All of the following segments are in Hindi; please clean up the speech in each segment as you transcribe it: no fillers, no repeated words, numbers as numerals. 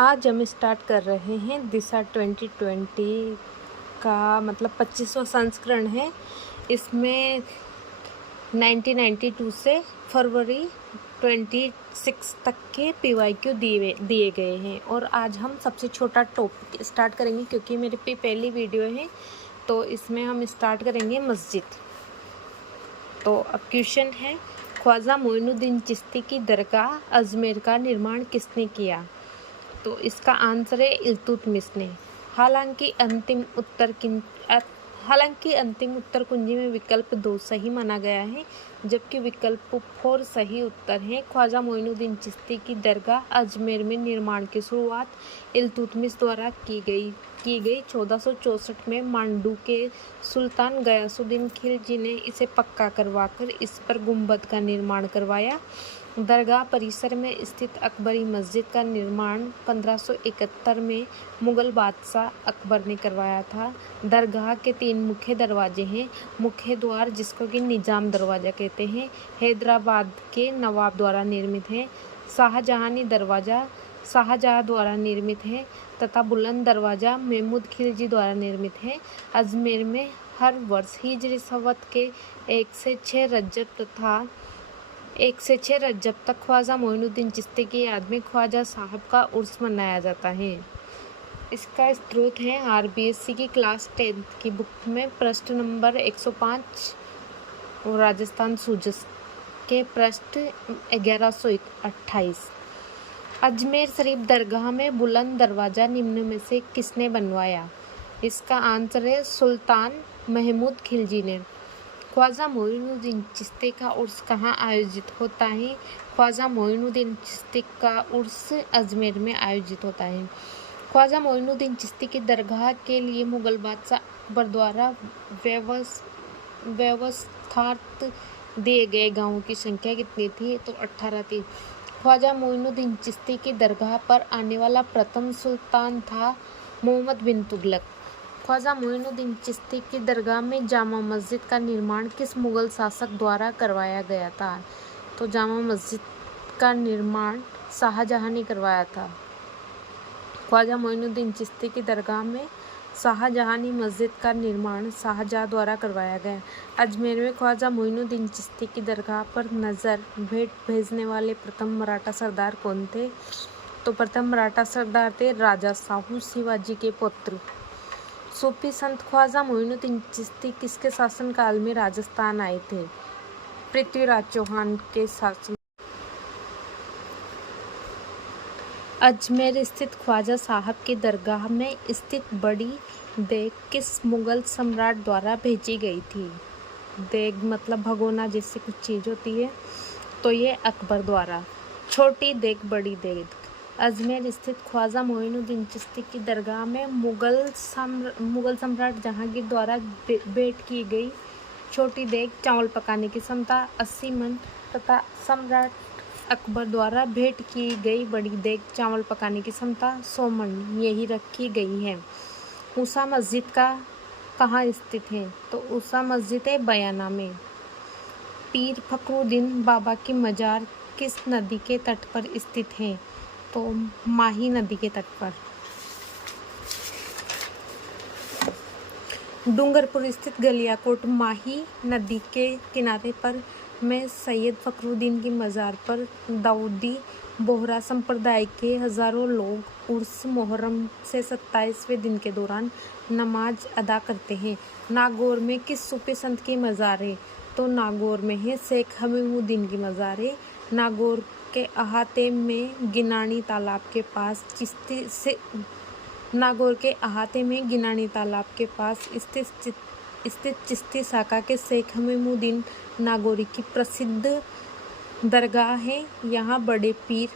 आज हम स्टार्ट कर रहे हैं दिशा 2020 का मतलब 25वां संस्करण है। इसमें 1992 से फरवरी 26 तक के PYQ दिए गए हैं। और आज हम सबसे छोटा टॉपिक स्टार्ट करेंगे क्योंकि मेरे पे पहली वीडियो है, तो इसमें हम स्टार्ट करेंगे मस्जिद। तो अब क्वेश्चन है, ख्वाजा मोइनुद्दीन चिश्ती की दरगाह अजमेर का निर्माण किसने किया? तो इसका आंसर है इल्तुतमिश ने। हालांकि अंतिम उत्तर कुंजी में विकल्प 2 सही माना गया है, जबकि विकल्प 4 सही उत्तर है। ख्वाजा मोइनुद्दीन चिश्ती की दरगाह अजमेर में निर्माण की शुरुआत इल्तुतमिश द्वारा की गई 1464 में मांडू के सुल्तान गयासुद्दीन खिलजी ने इसे पक्का करवाकर इस पर गुंबद का निर्माण करवाया। दरगाह परिसर में स्थित अकबरी मस्जिद का निर्माण 1571 में मुगल बादशाह अकबर ने करवाया था। दरगाह के 3 मुख्य दरवाजे हैं। मुख्य द्वार, जिसको कि निजाम दरवाज़ा कहते हैं, हैदराबाद के नवाब द्वारा निर्मित है। शाहजहानी दरवाज़ा शाहजहां द्वारा निर्मित है तथा बुलंद दरवाज़ा महमूद खिलजी द्वारा निर्मित है। अजमेर में हर वर्ष हिजरी संवत के 1 से 6 रजब तक ख्वाजा मोइनुद्दीन चिश्ती की याद में ख्वाजा साहब का उर्स मनाया जाता है। इसका स्रोत है RBSC की क्लास 10 की बुक में पृष्ठ नंबर 105 और राजस्थान सूजस के पृष्ठ 1128। अजमेर शरीफ दरगाह में बुलंद दरवाज़ा निम्न में से किसने बनवाया? इसका आंसर है सुल्तान महमूद खिलजी ने। ख्वाजा मोइनुद्दीन चिश्ती का उर्स कहाँ आयोजित होता है? ख्वाजा मोइनुद्दीन चिश्ती का उर्स अजमेर में आयोजित होता है। ख्वाजा मोइनुद्दीन चिश्ती की दरगाह के लिए मुगल बादशाह अकबर द्वारा व्यवस्थात दिए गए गांवों की संख्या कितनी थी? तो 18 थी। ख्वाजा मोइनुद्दीन चिश्ती की दरगाह पर आने वाला प्रथम सुल्तान था मोहम्मद बिन तुगलक। ख्वाजा मोइनुद्दीन चिश्ती की दरगाह में जामा मस्जिद का निर्माण किस मुगल शासक द्वारा करवाया गया था? तो जामा मस्जिद का निर्माण शाहजहां ने करवाया था। ख्वाजा मोइनुद्दीन चिश्ती की दरगाह में शाहजहानी मस्जिद का निर्माण शाहजहां द्वारा करवाया गया। अजमेर में ख्वाजा मोइनुद्दीन चिश्ती की दरगाह पर नज़र भेंट भेजने वाले प्रथम मराठा सरदार कौन थे? तो प्रथम मराठा सरदार थे राजा साहू, शिवाजी के पुत्र। सूफी संत ख्वाजा मोइनुद्दीन चिश्ती किसके शासनकाल में राजस्थान आए थे? पृथ्वीराज चौहान के शासन। अजमेर स्थित ख्वाजा साहब की दरगाह में स्थित बड़ी देग किस मुगल सम्राट द्वारा भेजी गई थी? देग मतलब भगोना जैसी कुछ चीज़ होती है, तो ये अकबर द्वारा। छोटी देग, बड़ी देग। अजमेर स्थित ख्वाजा मोइनुद्दीन चिश्ती की दरगाह में मुगल सम्राट जहांगीर द्वारा भेंट की गई छोटी देग चावल पकाने की क्षमता 80 मन तथा सम्राट अकबर द्वारा भेंट की गई बड़ी देग चावल पकाने की क्षमता 100 मन यही रखी गई है। ऊसा मस्जिद का कहाँ स्थित है? तो ऊसा मस्जिद है बयाना में। पीर फखरुद्दीन बाबा की मजार किस नदी के तट पर स्थित है? तो माही नदी के तट पर। डूंगरपुर स्थित गलियाकोट माही नदी के किनारे पर में सैयद फखरुद्दीन की मज़ार पर दाऊदी बोहरा संप्रदाय के हज़ारों लोग उर्स मुहर्रम से 27वें दिन के दौरान नमाज अदा करते हैं। नागौर में किस सूफी संत की मज़ार है? तो नागौर में है शेख हमीमुद्दीन की मज़ार है। नागौर के अहाते में गिनानी तालाब के पास स्थित चिश्ती शाखा के शेख हमीमुद्दीन नागौरी की प्रसिद्ध दरगाह है। यहाँ बड़े पीर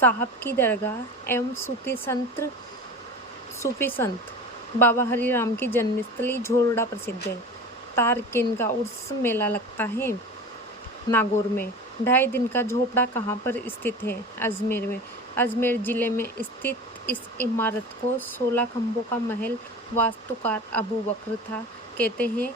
साहब की दरगाह एवं सूफी संत बाबा हरिराम की जन्मस्थली झोरड़ा प्रसिद्ध है। तारकिन का उर्स मेला लगता है नागौर में। 2.5 दिन का झोपड़ा कहाँ पर स्थित है? अजमेर में। अजमेर जिले में स्थित इस इमारत को 16 खंभों का महल वास्तुकार अबू बकर था कहते हैं।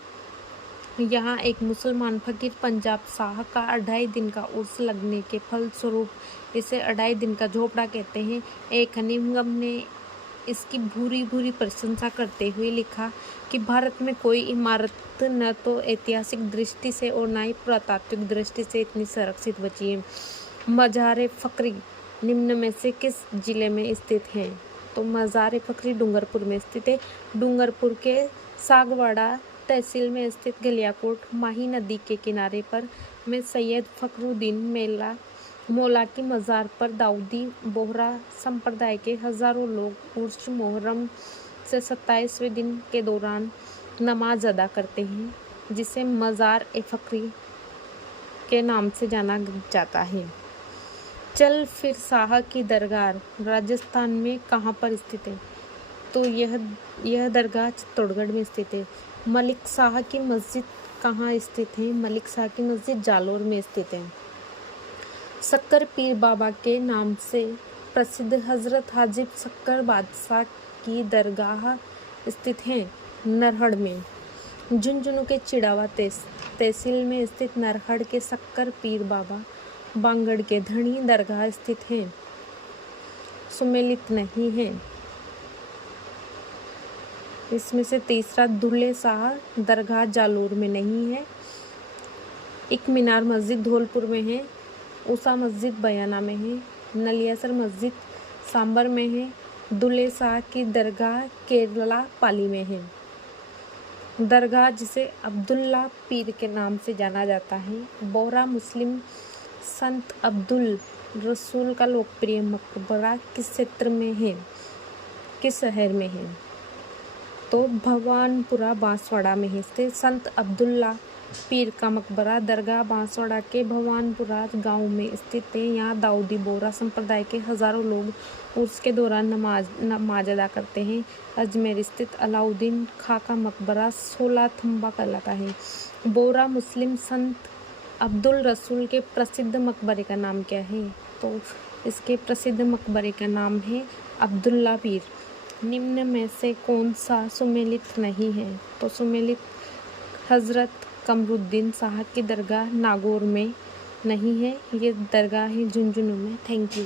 यहाँ एक मुसलमान फकीर पंजाब शाह का 2.5 दिन का उर्स लगने के फलस्वरूप इसे 2.5 दिन का झोपड़ा कहते हैं। एक निमगम ने इसकी भूरी भूरी प्रशंसा करते हुए लिखा कि भारत में कोई इमारत न तो ऐतिहासिक दृष्टि से और न ही पुरातात्विक दृष्टि से इतनी सुरक्षित बची है। मज़ार फ़खरी निम्न में से किस जिले में स्थित है? तो मज़ार फ़खरी डूंगरपुर में स्थित है। डूंगरपुर के सागवाड़ा तहसील में स्थित गलियाकोट माही नदी के किनारे पर में सैयद फ़खरुद्दीन मौला की मज़ार पर दाऊदी बोहरा संप्रदाय के हज़ारों लोग उर्स मुहर्रम से 27वें दिन के दौरान नमाज अदा करते हैं, जिसे मज़ार ए फ़खरी के नाम से जाना जाता है। चल फिर शाह की दरगाह राजस्थान में कहाँ पर स्थित है? तो यह दरगाह चित्तौड़गढ़ में स्थित है। मलिक शाह की मस्जिद कहाँ स्थित है? मलिक शाह की मस्जिद जालोर में स्थित है। शक्कर पीर बाबा के नाम से प्रसिद्ध हज़रत हाजिब शक्कर बादशाह की दरगाह स्थित है नरहड़ में। झुंझुनू के चिड़ावा तहसील में स्थित नरहड़ के शक्कर पीर बाबा बांगड़ के धनी दरगाह स्थित है, सुमेलित नहीं है। इसमें से तीसरा दुल्हे शाह दरगाह जालोर में नहीं है। एक मीनार मस्जिद धौलपुर में है। उषा मस्जिद बयाना में है। नलियासर मस्जिद सांबर में है। दुल्हे शाह की दरगाह केरला पाली में है। दरगाह जिसे अब्दुल्ला पीर के नाम से जाना जाता है। बोहरा मुस्लिम संत अब्दुल रसूल का लोकप्रिय मकबरा किस क्षेत्र में है, किस शहर में है? तो भवानपुरा बांसवाड़ा में है स्थित संत अब्दुल्ला पीर का मकबरा दरगाह बांसवाड़ा के भवानपुरा गांव में स्थित है। यहाँ दाऊदी बोहरा संप्रदाय के हज़ारों लोग उर्स के दौरान नमाज अदा करते हैं। अजमेर स्थित अलाउद्दीन खां का मकबरा 16 थंबा कहलाता है। बोहरा मुस्लिम संत अब्दुल रसूल के प्रसिद्ध मकबरे का नाम क्या है? तो इसके प्रसिद्ध मकबरे का नाम है अब्दुल्ला पीर। निम्न में से कौन सा सुमेलित नहीं है? तो सुमेलित हज़रत कमरुद्दीन शाह की दरगाह नागौर में नहीं है। ये दरगाह है झुंझुनू में। Thank you.